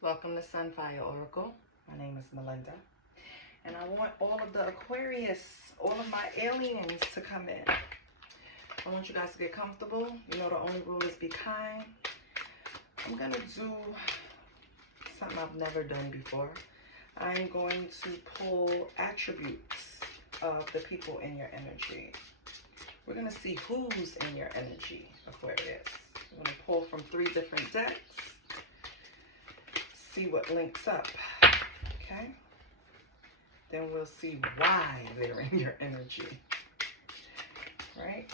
Welcome to Sunfire Oracle. My name is Melinda. And I want all of the Aquarius, all of my aliens to come in. I want you guys to get comfortable. You know the only rule is be kind. I'm going to do something I've never done before. I'm going to pull attributes of the people in your energy. We're going to see who's in your energy, Aquarius. I'm going to pull from 3 different decks. See what links up, okay? Then we'll see why they're in your energy, right?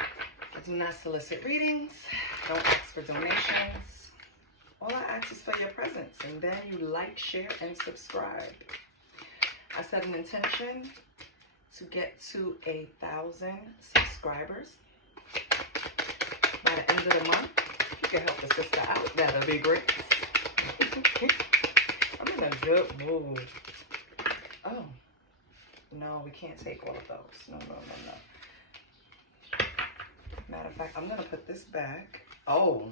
I do not solicit readings. Don't ask for donations. All I ask is for your presence, and then you like, share, and subscribe. I set an intention to get to 1,000 subscribers by the end of the month. You can help the sister out. That'll be great. I'm in a good mood. Oh, no, we can't take all of those. No. Matter of fact, I'm going to put this back. Oh,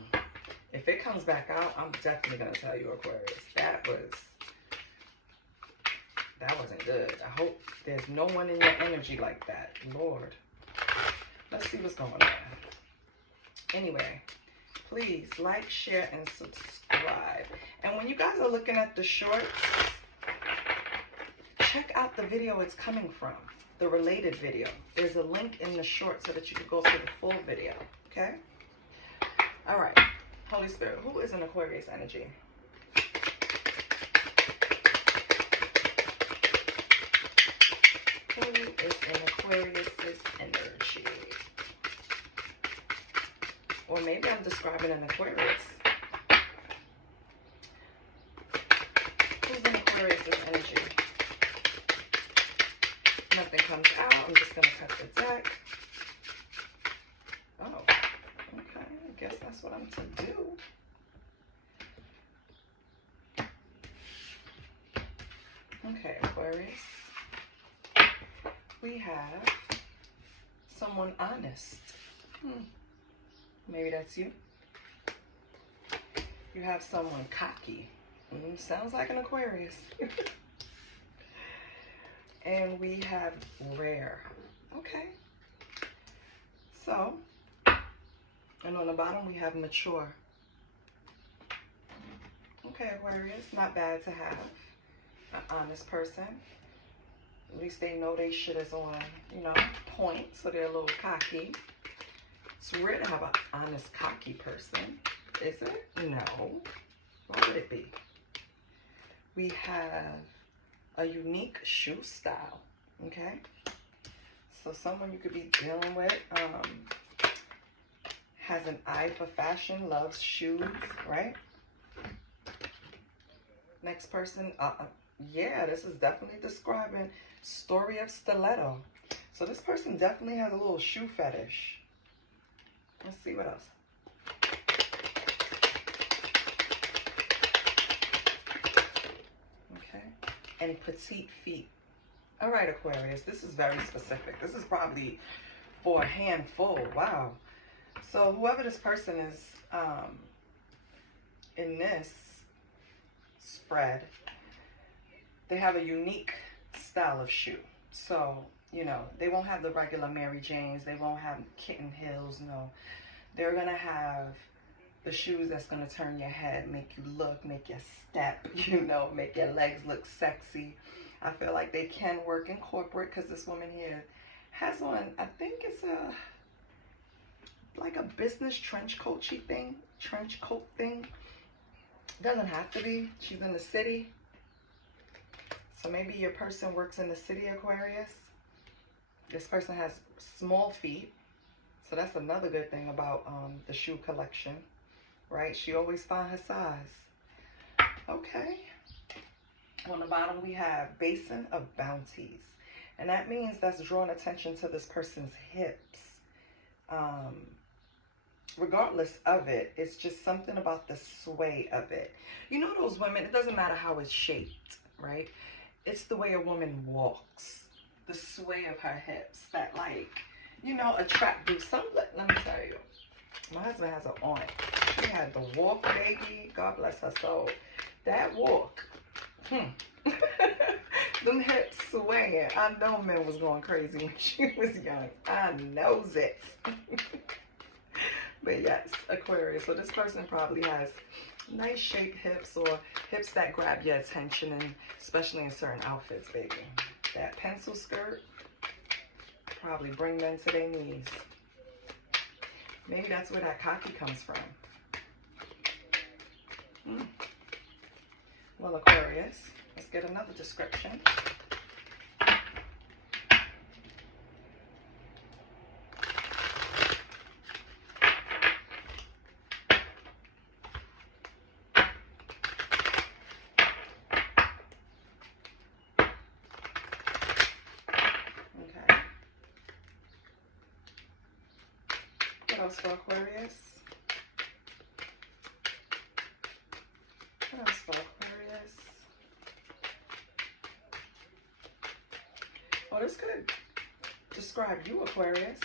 if it comes back out, I'm definitely going to tell you, Aquarius. That wasn't good. I hope there's no one in your energy like that. Lord. Let's see what's going on. Anyway, please like, share, and subscribe. And when you guys are looking at the shorts, check out the video it's coming from, the related video. There's a link in the short so that you can go to the full video, okay? All right, Holy Spirit, who is in Aquarius energy? Who is in Aquarius's energy? Or maybe I'm describing an Aquarius. Who's in Aquarius's energy? Nothing comes out. I'm just going to cut the deck. Oh, okay. I guess that's what I'm to do. Okay, Aquarius. We have someone honest. Maybe that's you. You have someone cocky. Sounds like an Aquarius. And we have rare. Okay. So, and on the bottom we have mature. Okay, Aquarius, not bad to have an honest person. At least they know they shit is on, point, so they're a little cocky. It's rare to have an honest, cocky person, is it? No. Why would it be? We have a unique shoe style, okay? So someone you could be dealing with has an eye for fashion, loves shoes, right? Next person, yeah, this is definitely describing story of stiletto. So this person definitely has a little shoe fetish. Let's see what else. Okay. And petite feet. All right, Aquarius. This is very specific. This is probably for a handful. Wow. So whoever this person is in this spread, they have a unique style of shoe. So, they won't have the regular Mary Janes. They won't have kitten heels. No. They're going to have the shoes that's going to turn your head, make you look, make you step, make your legs look sexy. I feel like they can work in corporate because this woman here has on, I think it's like a business trench coat thing. Doesn't have to be. She's in the city. So maybe your person works in the city, Aquarius. This person has small feet. So that's another good thing about the shoe collection, right? She always finds her size. Okay. On the bottom, we have Basin of Bounties. And that means that's drawing attention to this person's hips. Regardless of it, it's just something about the sway of it. You know those women, it doesn't matter how it's shaped, right? It's the way a woman walks. The sway of her hips that attract you. Let me tell you. My husband has an aunt. She had the walk, baby. God bless her soul. That walk. Them hips swinging. I know men was going crazy when she was young. I knows it. But yes, Aquarius. So this person probably has nice shaped hips or hips that grab your attention, and especially in certain outfits, baby. That pencil skirt probably bring men to their knees. Maybe that's where that cocky comes from. Well, Aquarius, let's get another description. What else for Aquarius? What else for Aquarius? Well, this could describe you, Aquarius.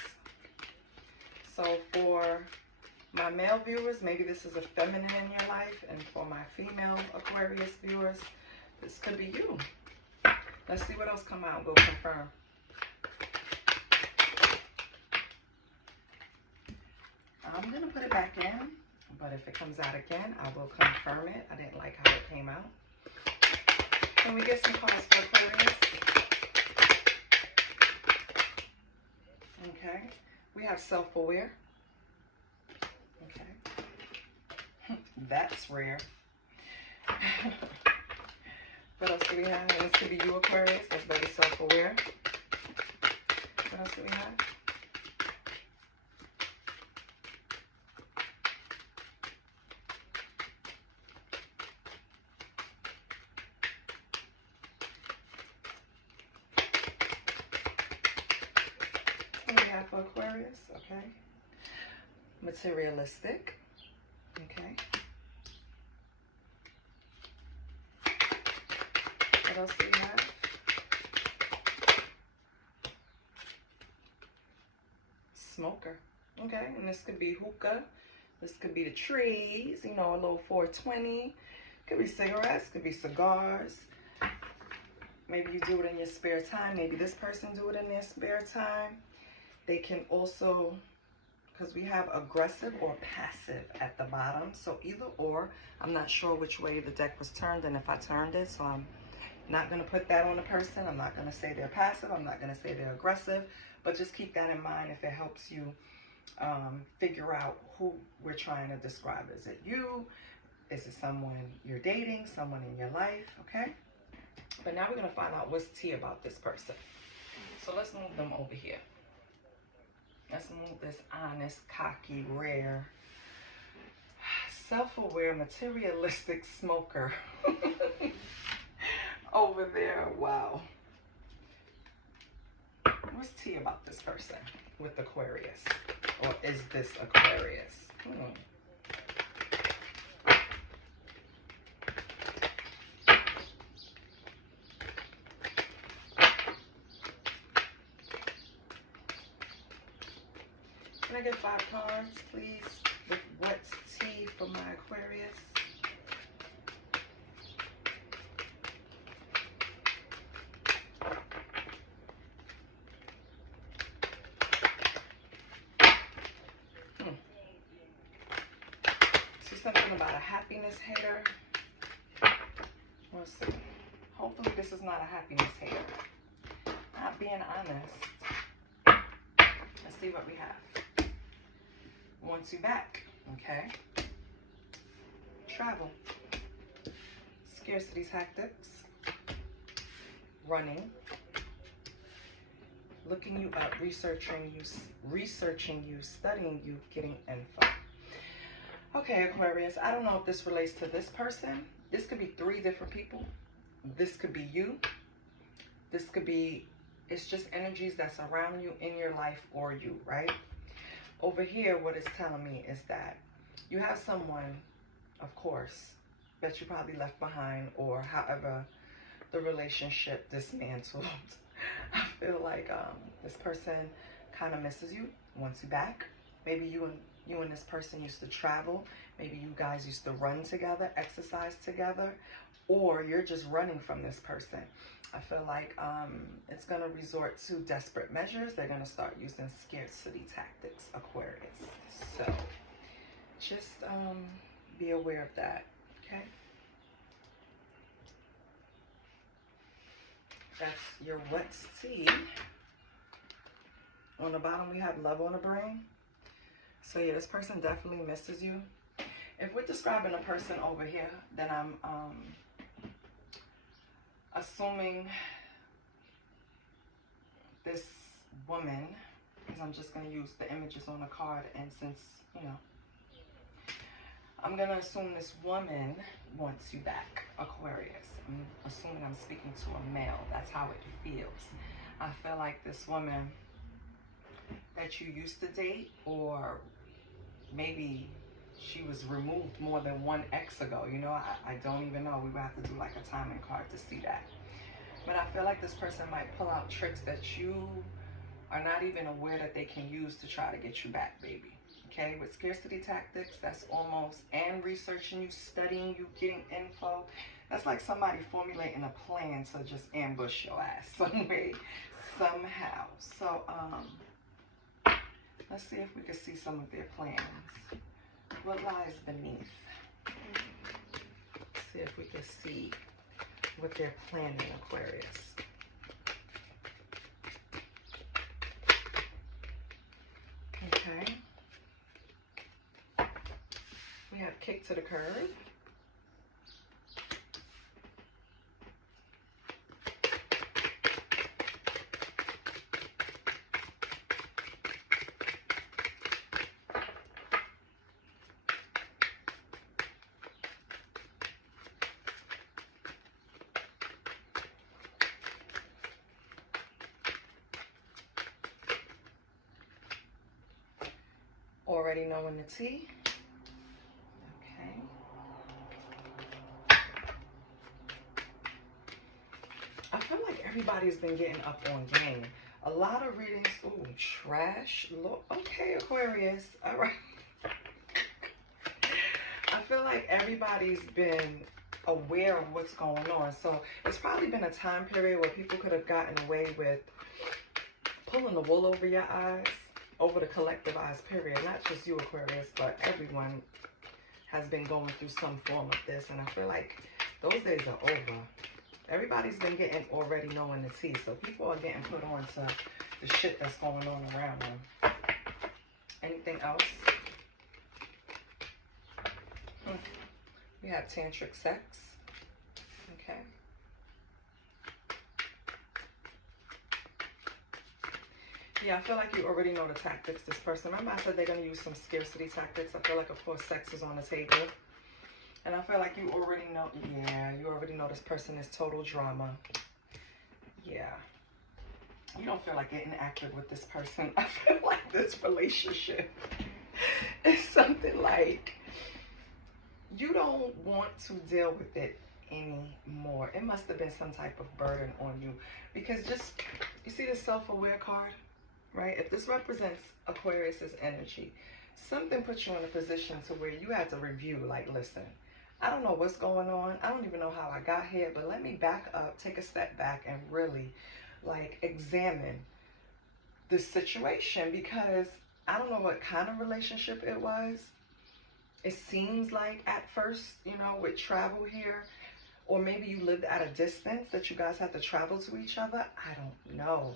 So for my male viewers, maybe this is a feminine in your life. And for my female Aquarius viewers, this could be you. Let's see what else come out. We'll confirm. I'm going to put it back in, but if it comes out again, I will confirm it. I didn't like how it came out. Can we get some cards for Aquarius? Okay. We have self-aware. Okay. That's rare. What else do we have? This could be you, Aquarius. That's very self-aware. What else do we have? For Aquarius, okay. Materialistic, okay. What else do we have? Smoker, okay. And this could be hookah. This could be the trees, you know, a little 420. Could be cigarettes, could be cigars. Maybe you do it in your spare time. Maybe this person do it in their spare time. They can also, because we have aggressive or passive at the bottom. So either or, I'm not sure which way the deck was turned and if I turned it. So I'm not going to put that on a person. I'm not going to say they're passive. I'm not going to say they're aggressive. But just keep that in mind if it helps you figure out who we're trying to describe. Is it you? Is it someone you're dating? Someone in your life? Okay? But now we're going to find out what's tea about this person. So let's move them over here. Let's move this honest, cocky, rare, self-aware, materialistic smoker over there. Wow. What's tea about this person with Aquarius? Or is this Aquarius? Can I get 5 cards, please, with what's tea for my Aquarius? See something about a happiness hater? Let's see. Hopefully this is not a happiness hater. Not being honest. Let's see what we have. Want you back, okay? Travel, scarcity tactics, running, looking you up, researching you, studying you, getting info. Okay, Aquarius, I don't know if this relates to this person. This could be 3 different people. This could be you. This could be, it's just energies that's around you, in your life, or you, right? Over here, what it's telling me is that you have someone, of course, that you probably left behind, or however the relationship dismantled. I feel like this person kind of misses you, wants you back. Maybe you and You and this person used to travel. Maybe you guys used to run together, exercise together, or you're just running from this person. I feel like it's going to resort to desperate measures. They're going to start using scarcity tactics, Aquarius. So just be aware of that, okay? That's your wet sea. On the bottom, we have love on the brain. So yeah, this person definitely misses you. If we're describing a person over here, then I'm assuming this woman, because I'm just going to use the images on the card, and since, you know, I'm going to assume this woman wants you back, Aquarius. I'm assuming I'm speaking to a male. That's how it feels. I feel like this woman that you used to date, or maybe she was removed more than one ex ago. You know, I don't even know. We would have to do like a timing card to see that. But I feel like this person might pull out tricks that you are not even aware that they can use to try to get you back, baby. Okay, with scarcity tactics, that's almost, and researching you, studying you, getting info. That's like somebody formulating a plan to just ambush your ass some way, somehow. So, let's see if we can see some of their plans. What lies beneath? Let's see if we can see what they're planning, Aquarius. Okay. We have kick to the curb. Already knowing the tea. Okay. I feel like everybody's been getting up on game. A lot of readings. Ooh, trash. Okay, Aquarius. All right. I feel like everybody's been aware of what's going on. So it's probably been a time period where people could have gotten away with pulling the wool over your eyes, over the collective eyes, period. Not just you, Aquarius, but everyone has been going through some form of this. And I feel like those days are over. Everybody's been getting already knowing the tea. So people are getting put on to the shit that's going on around them. Anything else? We have tantric sex. Okay. Yeah, I feel like you already know the tactics, this person. Remember I said they're going to use some scarcity tactics. I feel like, of course, sex is on the table. And I feel like you already know, yeah, you already know this person is total drama. Yeah. You don't feel like getting active with this person. I feel like this relationship is something like you don't want to deal with it anymore. It must have been some type of burden on you. Because just, you see the self-aware card? Right? If this represents Aquarius's energy, something put you in a position to where you had to review, like, listen, I don't know what's going on. I don't even know how I got here, but let me back up, take a step back, and really, like, examine the situation, because I don't know what kind of relationship it was. It seems like at first, you know, with travel here, or maybe you lived at a distance that you guys had to travel to each other. I don't know.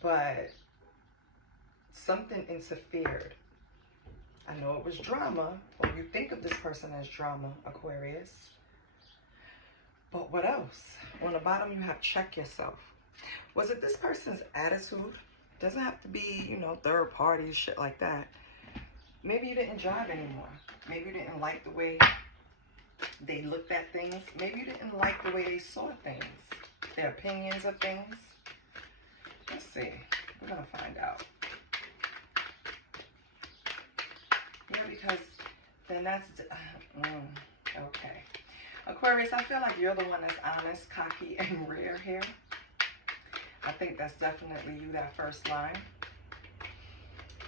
But something interfered. I know it was drama, or you think of this person as drama, Aquarius. But what else? On the bottom, you have check yourself. Was it this person's attitude? Doesn't have to be, you know, third party, shit like that. Maybe you didn't drive anymore. Maybe you didn't like the way they looked at things. Maybe you didn't like the way they saw things. Their opinions of things. Let's see. We're going to find out. Yeah, because then that's... okay. Aquarius, I feel like you're the one that's honest, cocky, and rare here. I think that's definitely you, that first line.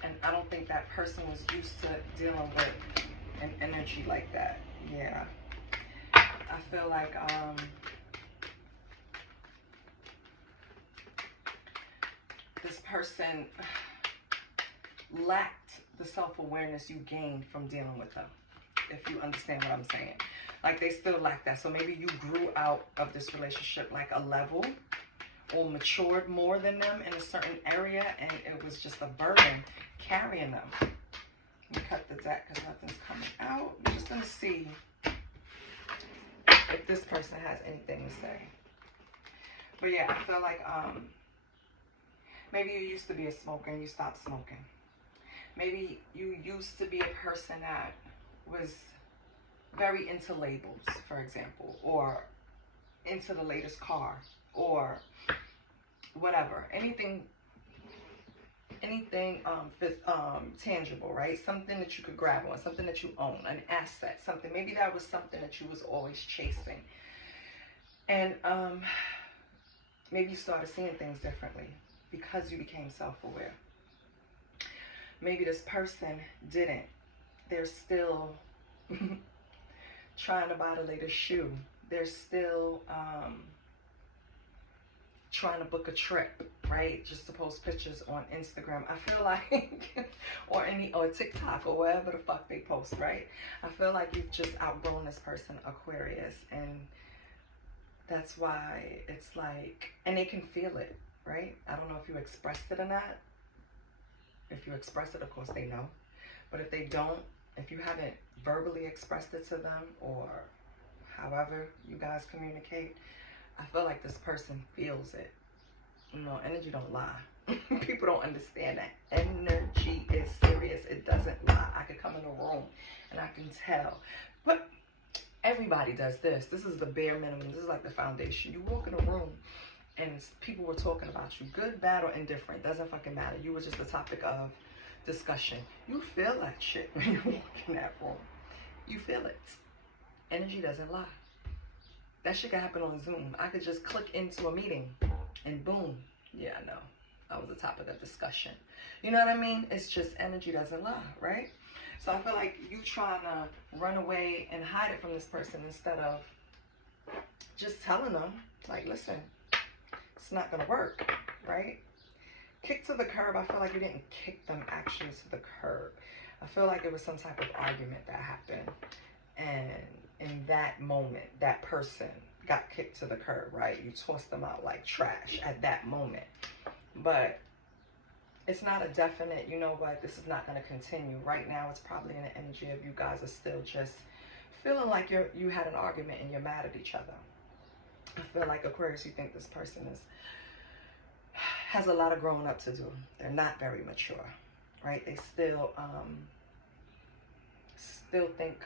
And I don't think that person was used to dealing with an energy like that. Yeah. I feel like this person lacked the self-awareness you gained from dealing with them, if you understand what I'm saying. Like, they still lack that. So maybe you grew out of this relationship like a level, or matured more than them in a certain area, and it was just a burden carrying them. Let me cut the deck because nothing's coming out. I'm just going to see if this person has anything to say. But yeah, I feel like maybe you used to be a smoker and you stopped smoking. Maybe you used to be a person that was very into labels, for example, or into the latest car, or whatever. Anything tangible, right? Something that you could grab on, something that you own, an asset, something. Maybe that was something that you was always chasing. And maybe you started seeing things differently because you became self-aware. Maybe this person didn't. They're still trying to buy the latest shoe. They're still trying to book a trip, right? Just to post pictures on Instagram. I feel like, or TikTok, or wherever the fuck they post, right? I feel like you've just outgrown this person, Aquarius, and that's why it's like, and they can feel it, right? I don't know if you expressed it or not. If you express it, of course they know. But if they don't, if you haven't verbally expressed it to them, or however you guys communicate, I feel like this person feels it. You know, energy don't lie. People don't understand that. Energy is serious. It doesn't lie. I could come in a room and I can tell. But everybody does this. This is the bare minimum. This is like the foundation. You walk in a room and people were talking about you. Good, bad, or indifferent. Doesn't fucking matter. You were just the topic of discussion. You feel that shit when you walk in that room. You feel it. Energy doesn't lie. That shit could happen on Zoom. I could just click into a meeting and boom. Yeah, I know. That was the topic of discussion. You know what I mean? It's just energy doesn't lie, right? So I feel like you trying to run away and hide it from this person instead of just telling them, like, listen, it's not going to work, right? Kick to the curb. I feel like you didn't kick them actually to the curb. I feel like it was some type of argument that happened. And in that moment, that person got kicked to the curb, right? You tossed them out like trash at that moment. But it's not a definite, you know what, this is not going to continue. Right now, it's probably in the energy of you guys are still just feeling like you had an argument and you're mad at each other. I feel like, Aquarius, you think this person has a lot of growing up to do. They're not very mature, right? They still think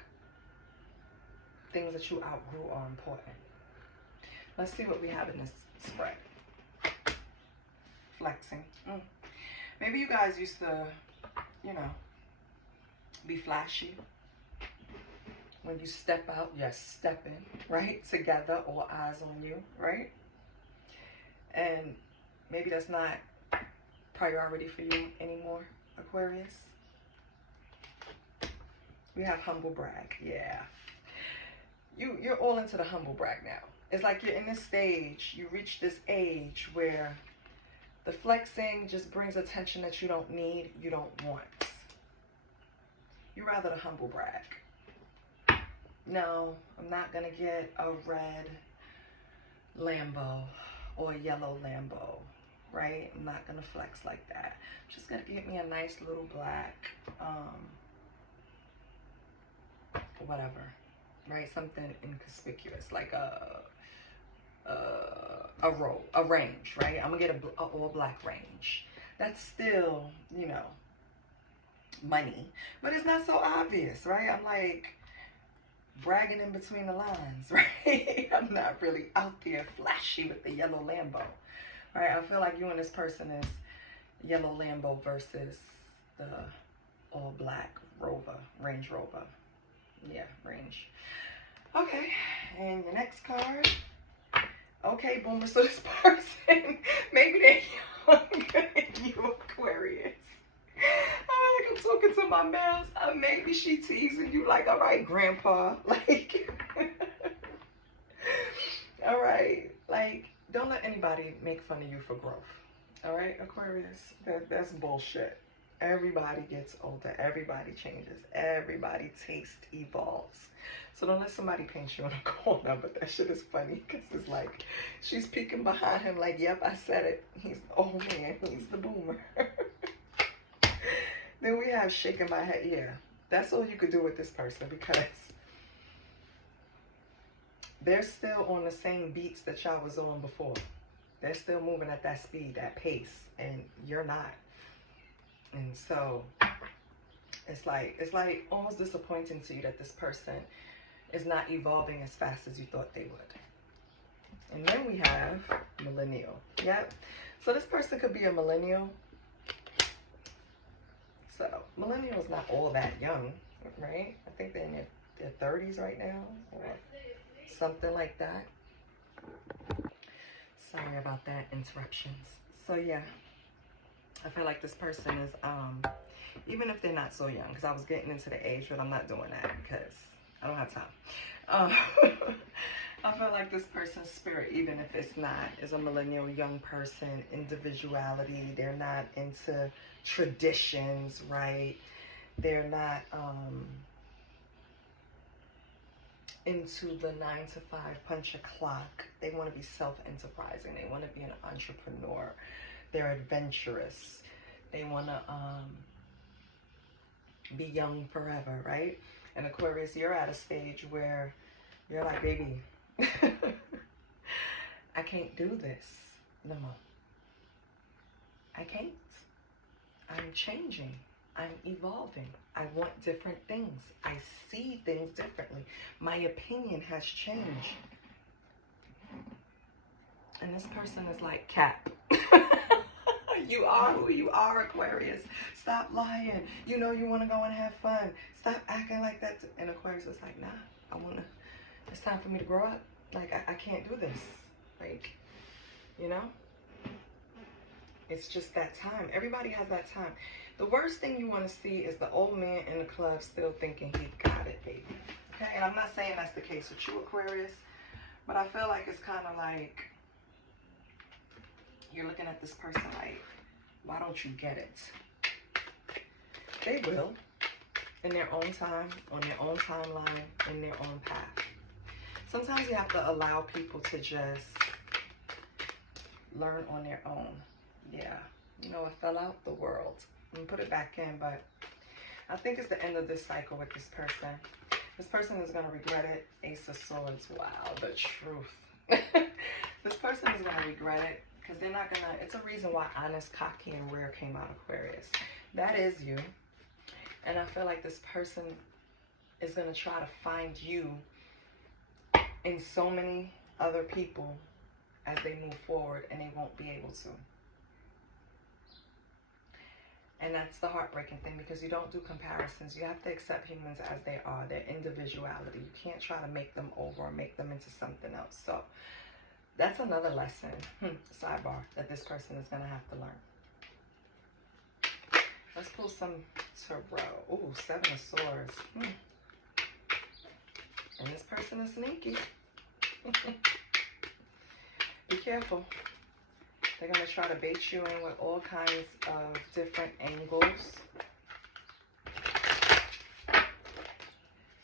things that you outgrew are important. Let's see what we have in this spread. Flexing. Maybe you guys used to, you know, be flashy. When you step out, you're stepping, right? Together, all eyes on you, right? And maybe that's not priority for you anymore, Aquarius. We have humble brag. Yeah. You're all into the humble brag now. It's like you're in this stage, you reach this age where the flexing just brings attention that you don't need, you don't want. You rather the humble brag. No, I'm not going to get a red Lambo or a yellow Lambo, right? I'm not going to flex like that. I'm just going to get me a nice little black, whatever, right? Something inconspicuous, like a range, right? I'm going to get a all black range. That's still, you know, money, but it's not so obvious, right? I'm like bragging in between the lines, right? I'm not really out there flashy with the yellow Lambo, right? I feel like you and this person is yellow Lambo versus the all black Rover, Range Rover. Yeah, range. Okay, and the next card. Okay, boomer, so this person, maybe they're younger than you, Aquarius. I'm talking to my males. Maybe she teasing you like, all right, grandpa. Like, all right. Like, don't let anybody make fun of you for growth. All right, Aquarius? That's bullshit. Everybody gets older. Everybody changes. Everybody taste evolves. So don't let somebody paint you in a corner. But that shit is funny because it's like she's peeking behind him like, yep, I said it. He's the old man. He's the boomer. Then we have shaking my head. Yeah, that's all you could do with this person because they're still on the same beats that y'all was on before. They're still moving at that speed, that pace, and you're not. And so it's like almost disappointing to you that this person is not evolving as fast as you thought they would. And then we have millennial. Yep. So this person could be a millennial. So millennial is not all that young, right? I think they're in their 30s right now or something like that. Sorry about that interruptions. So yeah, I feel like this person is, even if they're not so young, because I was getting into the age, but I'm not doing that because I don't have time. I feel like this person's spirit, even if it's not, is a millennial young person, individuality. They're not into traditions, right? They're not into the 9-to-5 punch a clock. They want to be self-enterprising. They want to be an entrepreneur. They're adventurous. They want to be young forever, right? And Aquarius, you're at a stage where you're like, baby, I can't do this no more. I can't. I'm changing. I'm evolving. I want different things. I see things differently. My opinion has changed. And this person is like, Cap. You are who you are, Aquarius. Stop lying. You know you want to go and have fun. Stop acting like that. And Aquarius is like, nah, it's time for me to grow up. Like, I can't do this. Like, you know? It's just that time. Everybody has that time. The worst thing you want to see is the old man in the club still thinking he got it, baby. Okay? And I'm not saying that's the case with you, Aquarius. But I feel like it's kind of like you're looking at this person like, why don't you get it? They will. In their own time, on their own timeline, in their own path. Sometimes you have to allow people to just learn on their own. Yeah. You know, it fell out the world. And put it back in, but I think it's the end of this cycle with this person. This person is going to regret it. Ace of Swords. Wow, the truth. This person is going to regret it because they're not going to, it's a reason why honest, cocky, and rare came out, Aquarius. That is you. And I feel like this person is going to try to find you in so many other people as they move forward, and they won't be able to. And that's the heartbreaking thing, because you don't do comparisons. You have to accept humans as they are, their individuality. You can't try to make them over or make them into something else. So that's another lesson, sidebar, that this person is going to have to learn. Let's pull some tarot. Ooh, 7 of Swords. And this person is sneaky. Be careful. They're going to try to bait you in with all kinds of different angles.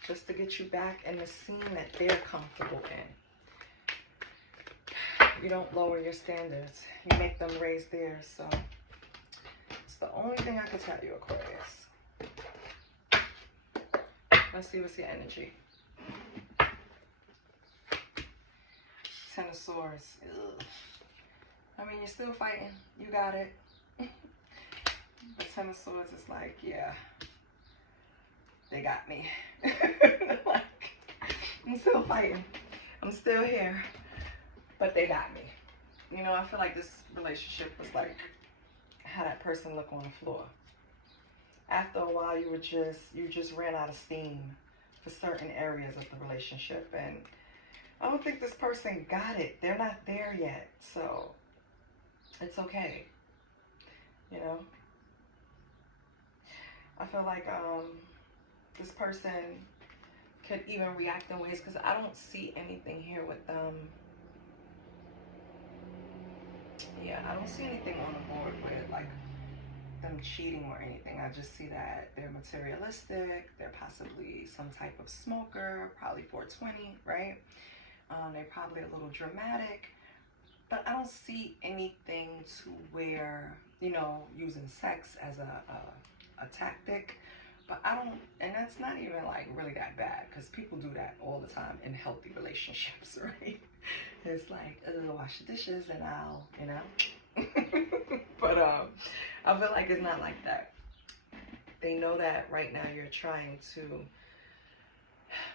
Just to get you back in the scene that they're comfortable in. You don't lower your standards. You make them raise theirs. So it's the only thing I can tell you, Aquarius. Let's see what's your energy. 10 of Swords. Ugh. I mean, you're still fighting. You got it. But 10 of Swords is like, yeah, they got me. Like, I'm still fighting. I'm still here. But they got me. You know, I feel like this relationship was like, how that person look on the floor. After a while, you just ran out of steam for certain areas of the relationship. And I don't think this person got it. They're not there yet. So it's okay, you know. I feel like this person could even react in ways, because I don't see anything here with them. Yeah, I don't see anything on the board with like them cheating or anything. I just see that they're materialistic. They're possibly some type of smoker, probably 420, right? They're probably a little dramatic, but I don't see anything to where, you know, using sex as a tactic. But I don't, and that's not even like really that bad, because people do that all the time in healthy relationships, right? It's like, wash the dishes and I'll, you know. But I feel like it's not like that. They know that right now you're trying to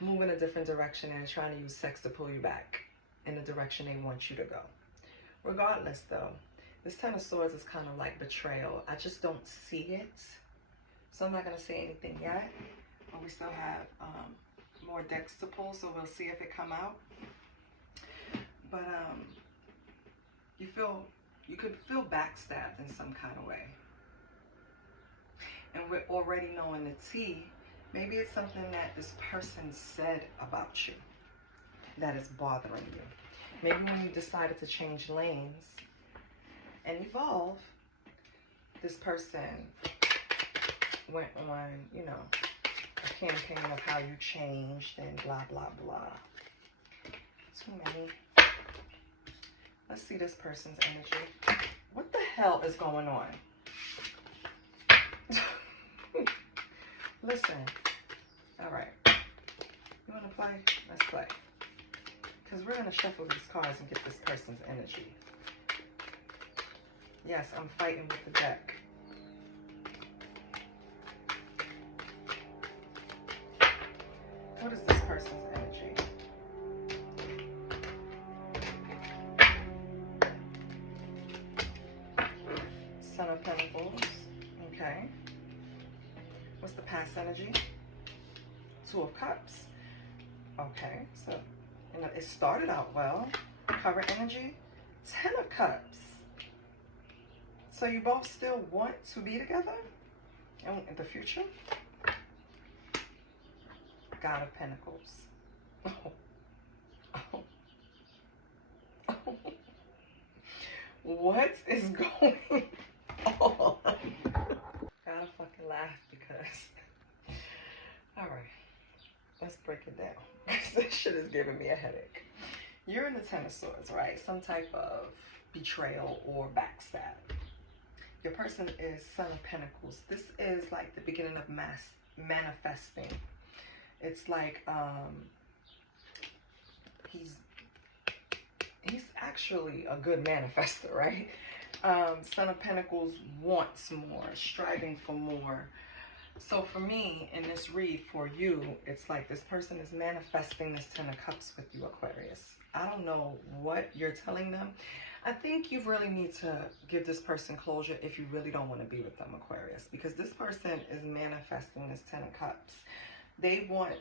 move in a different direction and trying to use sex to pull you back in the direction they want you to go. Regardless though, this Ten of Swords is kind of like betrayal. I just don't see it. So I'm not going to say anything yet. But we still have more decks to pull, so we'll see if it come out. But you could feel backstabbed in some kind of way. And we're already knowing the tea. Maybe it's something that this person said about you that is bothering you. Maybe when you decided to change lanes and evolve, this person went on, you know, a campaign of how you changed and blah, blah, blah. Too many. Let's see this person's energy. What the hell is going on? Listen. All right. You want to play? Let's play. Because we're going to shuffle these cards and get this person's energy. Yes, I'm fighting with the deck. What is this person's energy? Son of Pentacles. Okay. What's the past energy? Two of Cups. Okay, so it started out well. Current energy, Ten of Cups. So you both still want to be together in the future? God of Pentacles. Oh. Oh. Oh. What is going on? Gotta fucking laugh because... Alright. Let's break it down. This shit is giving me a headache. You're in the Ten of Swords, right? Some type of betrayal or backstab. Your person is Son of Pentacles. This is like the beginning of manifesting. It's like he's actually a good manifester, right? Son of Pentacles wants more, striving for more. So for me, in this read for you, it's like this person is manifesting this Ten of Cups with you, Aquarius. I don't know what you're telling them. I think you really need to give this person closure if you really don't want to be with them, Aquarius. Because this person is manifesting this Ten of Cups. They want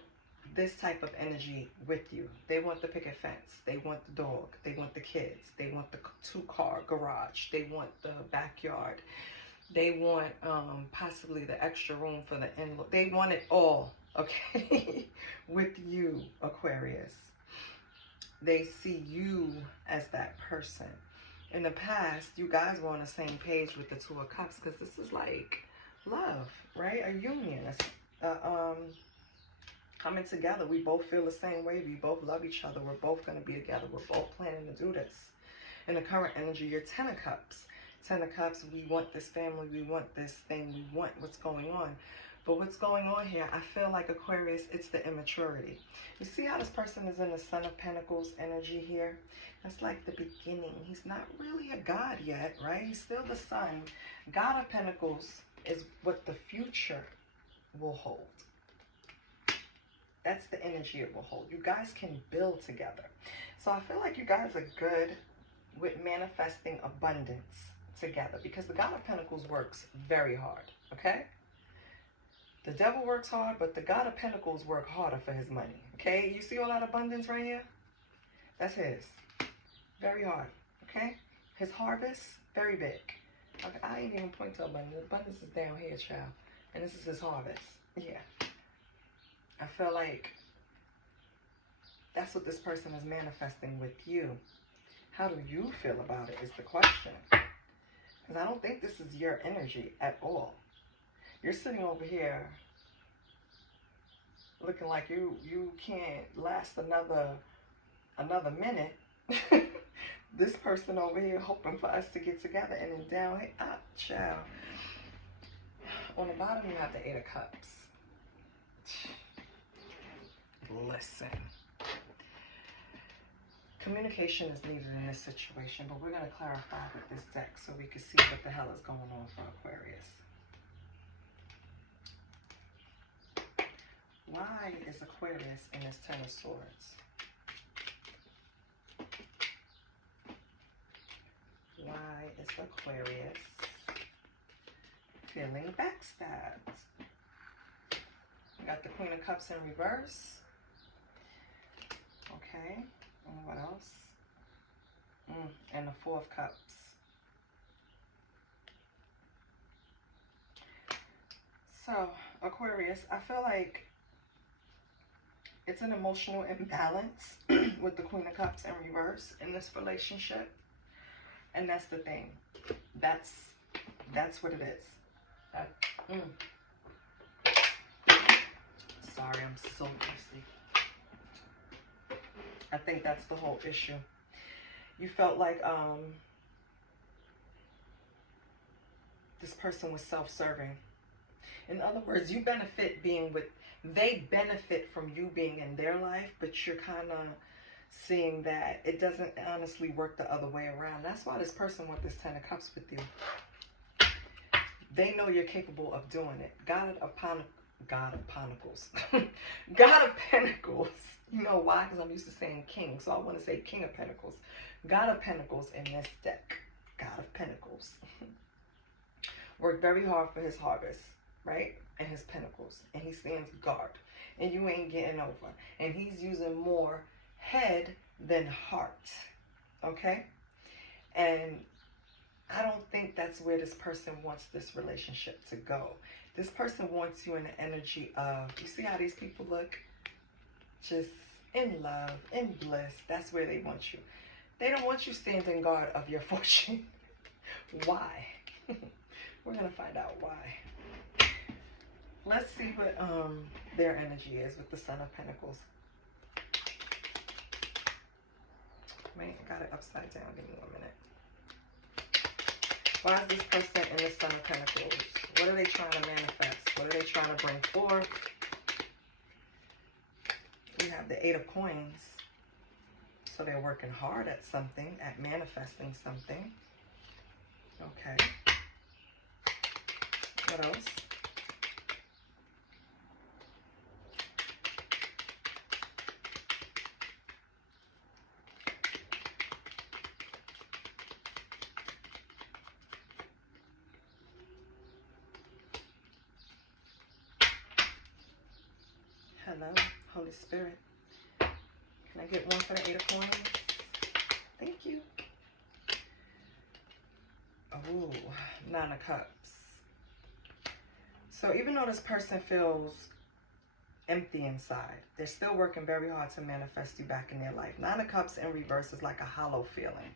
this type of energy with you. They want the picket fence. They want the dog. They want the kids. They want the two-car garage. They want the backyard. They want possibly the extra room for the in-law. They want it all, okay, with you, Aquarius. They see you as that person. In the past, you guys were on the same page with the Two of Cups because this is like love, right? A union, coming together. We both feel the same way. We both love each other. We're both going to be together. We're both planning to do this. In the current energy, you're Ten of Cups. Ten of Cups, we want this family. We want this thing. We want what's going on. But what's going on here, I feel like, Aquarius, it's the immaturity. You see how this person is in the Son of Pentacles energy here? That's like the beginning. He's not really a god yet, right? He's still the sun. God of Pentacles is what the future will hold. That's the energy it will hold. You guys can build together. So I feel like you guys are good with manifesting abundance together because the God of Pentacles works very hard, okay? The devil works hard, but the God of Pentacles works harder for his money, okay? You see all that abundance right here? That's his. Very hard, okay? His harvest, very big. Okay, I ain't even point to abundance. Abundance is down here, child. And this is his harvest. Yeah. I feel like that's what this person is manifesting with you. How do you feel about it is the question. Because I don't think this is your energy at all. You're sitting over here looking like you can't last another minute. This person over here hoping for us to get together, and then down here, child. On the bottom you have the Eight of Cups. Listen. Communication is needed in this situation, but we're going to clarify with this deck so we can see what the hell is going on for Aquarius. Why is Aquarius in this Ten of Swords? Why is Aquarius feeling backstabbed? We got the Queen of Cups in reverse. Okay. And what else? And the Four of Cups. So, Aquarius, I feel like it's an emotional imbalance with the Queen of Cups in reverse in this relationship. And that's the thing. That's what it is. Sorry, I'm so thirsty. I think that's the whole issue. You felt like this person was self-serving. In other words, you benefit being with, they benefit from you being in their life, but you're kind of seeing that it doesn't honestly work the other way around. That's why this person wants this Ten of Cups with you. They know you're capable of doing it. God of Pentacles. God of Pentacles. You know why? Because I'm used to saying king, so I want to say King of Pentacles. God of Pentacles in this deck. God of Pentacles. Worked very hard for his harvest, right? And his pentacles. And he stands guard. And you ain't getting over. And he's using more head than heart. Okay? And I don't think that's where this person wants this relationship to go. This person wants you in the energy of, you see how these people look? Just in love, in bliss. That's where they want you. They don't want you standing guard of your fortune. Why? We're going to find out why. Let's see what their energy is with the Son of Pentacles. Wait, I got it upside down. Give me 1 minute. Why is this person in the Son of Pentacles? What are they trying to manifest? What are they trying to bring forth? We have the Eight of Coins. So they're working hard at something, at manifesting something. Okay. What else? Hello, Holy Spirit. Can I get one for the Eight of Coins? Thank you. Oh, Nine of Cups. So even though this person feels empty inside, they're still working very hard to manifest you back in their life. Nine of Cups in reverse is like a hollow feeling.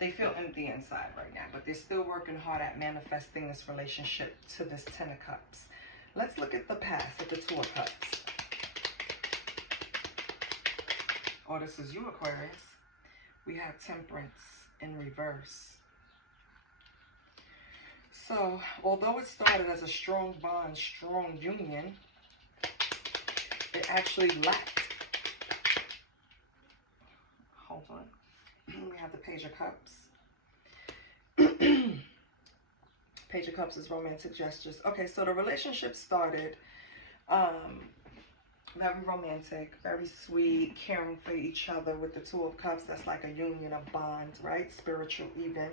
They feel empty inside right now, but they're still working hard at manifesting this relationship to this Ten of Cups. Let's look at the past, at the Two of Cups. Oh, this is you, Aquarius. We have Temperance in reverse. So, although it started as a strong bond, strong union, it actually lacked. Hold on. We have the Page of Cups. Page of Cups is romantic gestures. Okay, so the relationship started very romantic, very sweet, caring for each other with the Two of Cups. That's like a union of bonds, right? Spiritual even.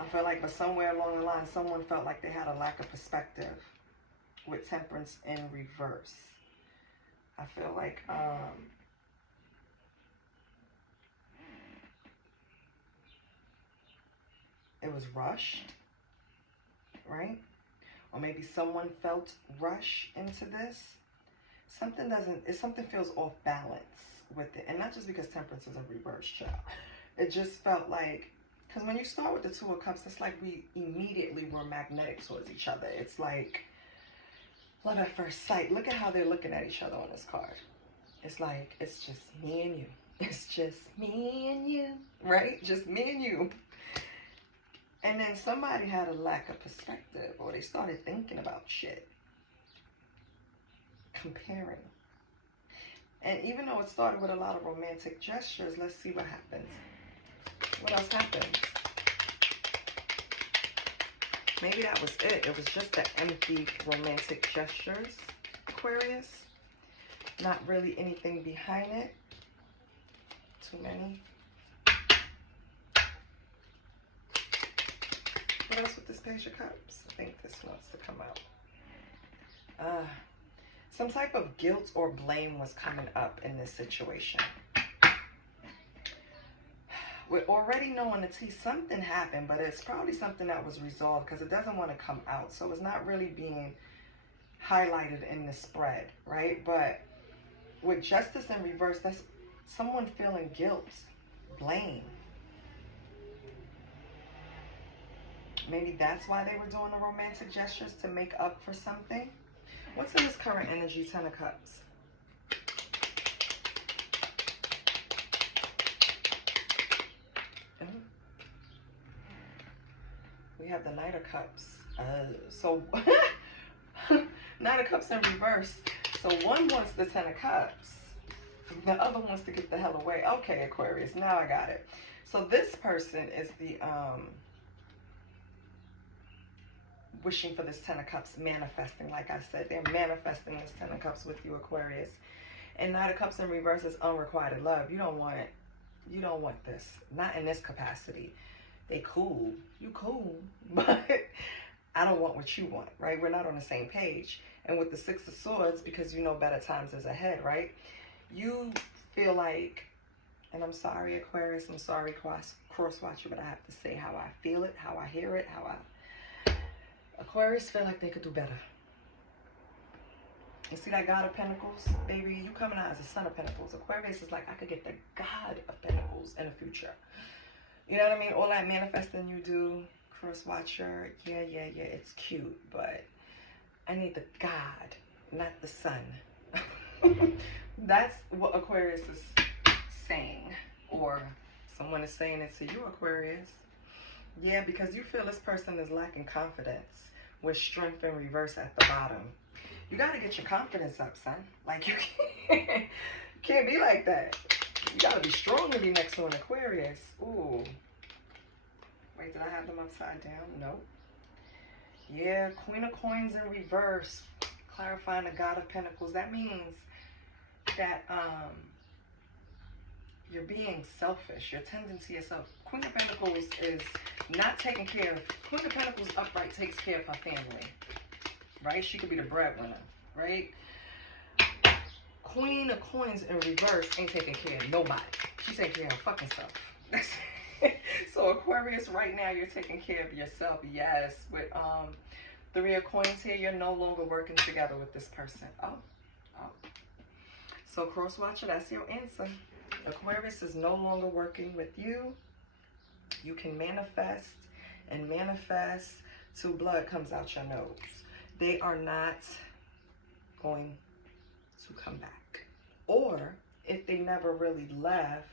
I feel like, but somewhere along the line, someone felt like they had a lack of perspective with Temperance in reverse. I feel like it was rushed, right? or maybe someone felt rush into this. Something feels off balance with it. And not just because Temperance is a reverse, child. It just felt like, because when you start with the Two of Cups, it's like we immediately were magnetic towards each other. It's like love at first sight. Look at how they're looking at each other on this card. It's like, it's just me and you. It's just me and you, right? Just me and you. And then somebody had a lack of perspective, or they started thinking about shit. Comparing. And even though it started with a lot of romantic gestures, let's see what happens. What else happened? Maybe that was it. It was just the empty romantic gestures, Aquarius. Not really anything behind it. Too many. What else with this Page of Cups? I think this wants to come out. Some type of guilt or blame was coming up in this situation. We're already knowing the tea. Something happened, but it's probably something that was resolved because it doesn't want to come out. So it's not really being highlighted in the spread, right? But with Justice in reverse, that's someone feeling guilt, blame. Maybe that's why they were doing the romantic gestures, to make up for something. What's in this current energy, Ten of Cups? We have the Knight of Cups. Knight of Cups in reverse. So one wants the Ten of Cups. The other wants to get the hell away. Okay, Aquarius, now I got it. So this person is the wishing for this Ten of Cups, manifesting. Like I said, they're manifesting this Ten of Cups with you, Aquarius. And Knight of Cups in reverse is unrequited love. You don't want it. You don't want this. Not in this capacity. They cool. You cool. But I don't want what you want, right? We're not on the same page. And with the Six of Swords, because you know better times is ahead, right? You feel like, and I'm sorry, Aquarius, I'm sorry, cross-watcher, but I have to say how I feel it, how I hear it, Aquarius feel like they could do better. You see that God of Pentacles? Baby, you coming out as a Son of Pentacles. Aquarius is like, I could get the God of Pentacles in the future. You know what I mean? All that manifesting you do, cross-watcher, yeah, it's cute, but I need the God, not the Sun. That's what Aquarius is saying. Or someone is saying it to you, Aquarius. Yeah, because you feel this person is lacking confidence with strength in reverse at the bottom. You got to get your confidence up, son. Like, you can't be like that. You got to be strong to be next to an Aquarius. Ooh. Wait, did I have them upside down? Nope. Yeah, Queen of Coins in reverse. Clarifying the God of Pentacles. That means that you're being selfish. Your tendency is self. Queen of Pentacles is not taking care of. Queen of Pentacles upright takes care of her family. Right? She could be the breadwinner. Right? Queen of Coins in reverse ain't taking care of nobody. She's taking care of her fucking self. So Aquarius, right now you're taking care of yourself. Yes. With Three of Coins here, you're no longer working together with this person. Oh. So cross-watcher, that's your answer. Aquarius is no longer working with you. You can manifest and manifest till blood comes out your nose. They are not going to come back. Or if they never really left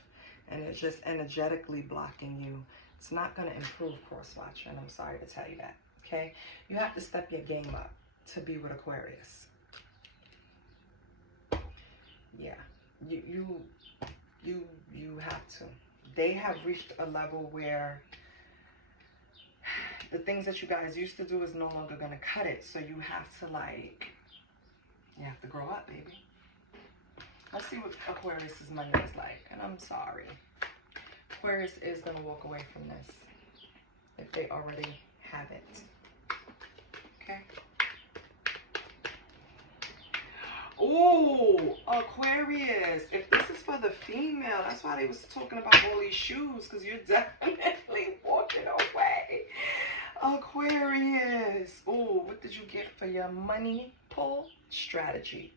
and it's just energetically blocking you, it's not going to improve, cross-watcher, and I'm sorry to tell you that. Okay? You have to step your game up to be with Aquarius. Yeah. You have to. They have reached a level where the things that you guys used to do is no longer going to cut it. So you have to, like, you have to grow up, baby. Let's see what Aquarius's money is like. And I'm sorry. Aquarius is going to walk away from this if they already have it. Okay? Oh, Aquarius. If this is for the female, that's why they was talking about all these shoes, because you're definitely walking away. Aquarius. Oh, what did you get for your money pull? Strategy.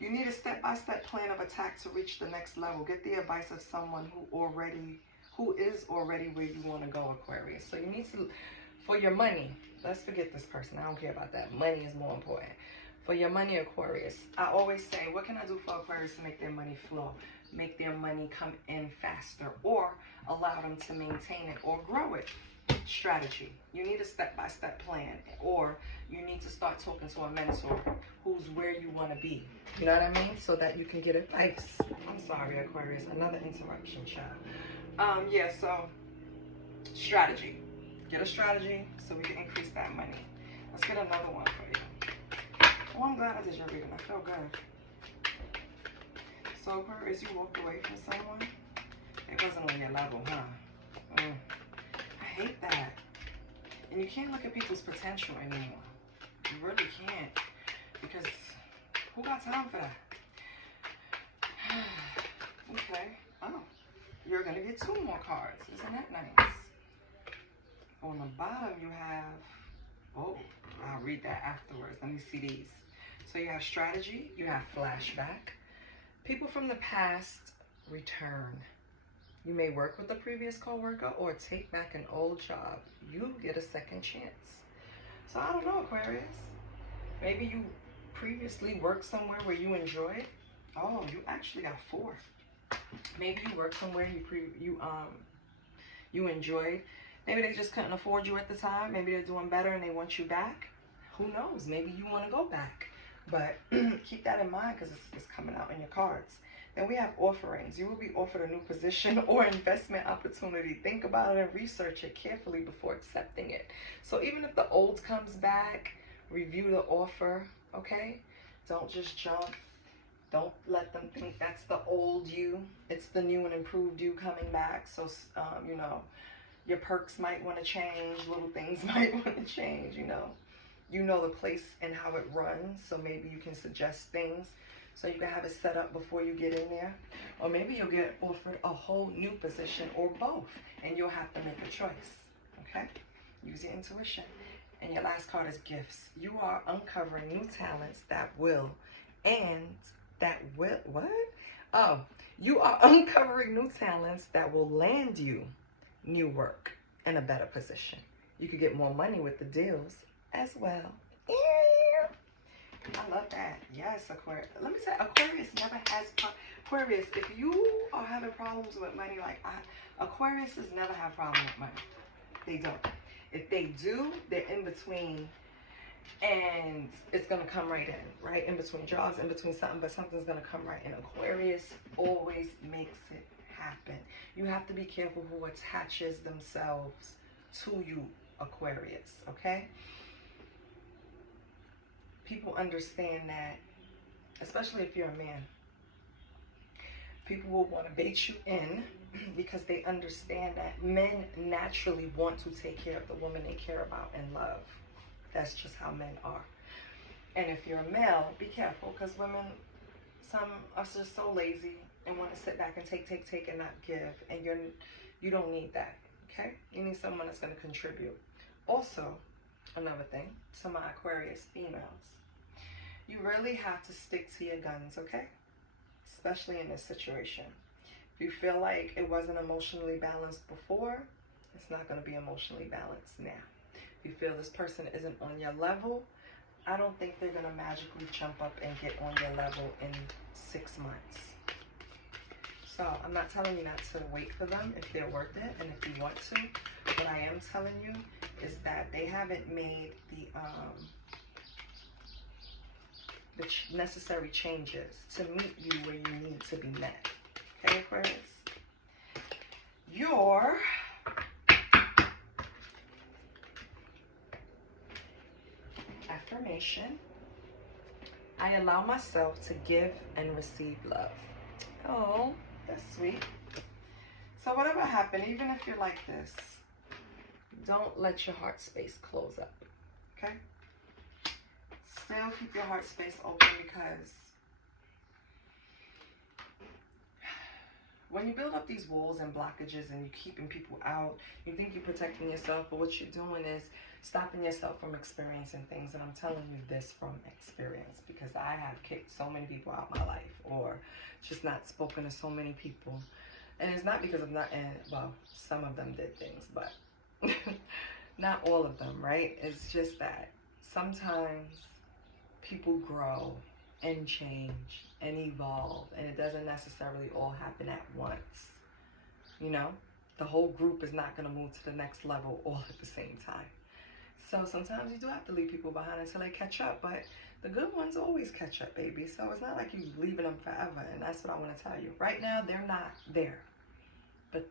You need a step-by-step plan of attack to reach the next level. Get the advice of someone who is already where you want to go, Aquarius. So you need to, for your money, let's forget this person. I don't care about that. Money is more important. For your money, Aquarius, I always say, what can I do for Aquarius to make their money flow? Make their money come in faster, or allow them to maintain it or grow it. Strategy. You need a step-by-step plan, or you need to start talking to a mentor who's where you want to be. You know what I mean? So that you can get advice. I'm sorry, Aquarius. Another interruption, child. Yeah, so strategy. Get a strategy so we can increase that money. Let's get another one for you. Oh, I'm glad I did your reading. I feel good. So, Aquarius, you walked away from someone. It wasn't on your level, huh? I hate that. And you can't look at people's potential anymore. You really can't. Because who got time for that? Okay. Oh, you're going to get 2 more cards. Isn't that nice? On the bottom, you have... Oh, I'll read that afterwards. Let me see these. So you have strategy. You have flashback. People from the past return. You may work with a previous coworker or take back an old job. You get a second chance. So I don't know, Aquarius. Maybe you previously worked somewhere where you enjoyed. Oh, you actually got 4. Maybe you worked somewhere you enjoyed. Maybe they just couldn't afford you at the time. Maybe they're doing better and they want you back. Who knows? Maybe you want to go back. But keep that in mind because it's coming out in your cards. Then we have offerings. You will be offered a new position or investment opportunity. Think about it and research it carefully before accepting it. So even if the old comes back, review the offer, okay? Don't just jump. Don't let them think that's the old you. It's the new and improved you coming back. So, you know, your perks might want to change. Little things might want to change, you know. You know the place and how it runs, so maybe you can suggest things so you can have it set up before you get in there. Or maybe you'll get offered a whole new position or both, and you'll have to make a choice, okay? Use your intuition. And your last card is gifts. You are uncovering new talents you are uncovering new talents that will land you new work and a better position. You could get more money with the deals as well. I love that. Yes, Aquarius. Let me say, Aquarius never has Aquarius, if you are having problems with money, like Aquariuses never have problems with money. They don't. If they do, they're in between, and it's gonna come right in, right? In between jobs, in between something, but something's gonna come right in. Aquarius always makes it happen. You have to be careful who attaches themselves to you, Aquarius, okay? People understand that, especially if you're a man. People will want to bait you in because they understand that men naturally want to take care of the woman they care about and love. That's just how men are. And if you're a male, be careful, because women, some are just so lazy and want to sit back and take and not give. And you don't need that, okay? You need someone that's going to contribute. Also, another thing, to my Aquarius females, you really have to stick to your guns, okay? Especially in this situation. If you feel like it wasn't emotionally balanced before, it's not going to be emotionally balanced now. If you feel this person isn't on your level, I don't think they're going to magically jump up and get on your level in 6 months. So I'm not telling you not to wait for them if they're worth it and if you want to. What I am telling you is that they haven't made the necessary changes to meet you where you need to be met. Okay, Aquarius? Your affirmation: I allow myself to give and receive love. Oh, that's sweet. So whatever happened, even if you're like this, don't let your heart space close up, okay? Still keep your heart space open, because when you build up these walls and blockages and you're keeping people out, you think you're protecting yourself, but what you're doing is stopping yourself from experiencing things. And I'm telling you this from experience, because I have kicked so many people out of my life, or just not spoken to so many people. And it's not because I'm not, well, some of them did things, but not all of them, right? It's just that sometimes people grow and change and evolve, and it doesn't necessarily all happen at once. You know, the whole group is not going to move to the next level all at the same time. So sometimes you do have to leave people behind until they catch up, but the good ones always catch up, baby. So it's not like you're leaving them forever, and that's what I want to tell you. Right now, they're not there, but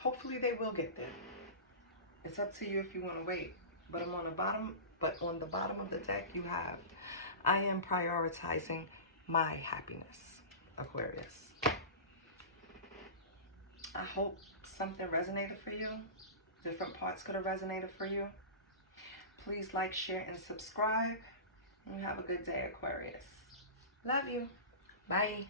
hopefully they will get there. It's up to you if you want to wait. But I'm on the bottom, on the bottom of the deck, you have, I am prioritizing my happiness, Aquarius. I hope something resonated for you. Different parts could have resonated for you. Please like, share, and subscribe. And have a good day, Aquarius. Love you. Bye.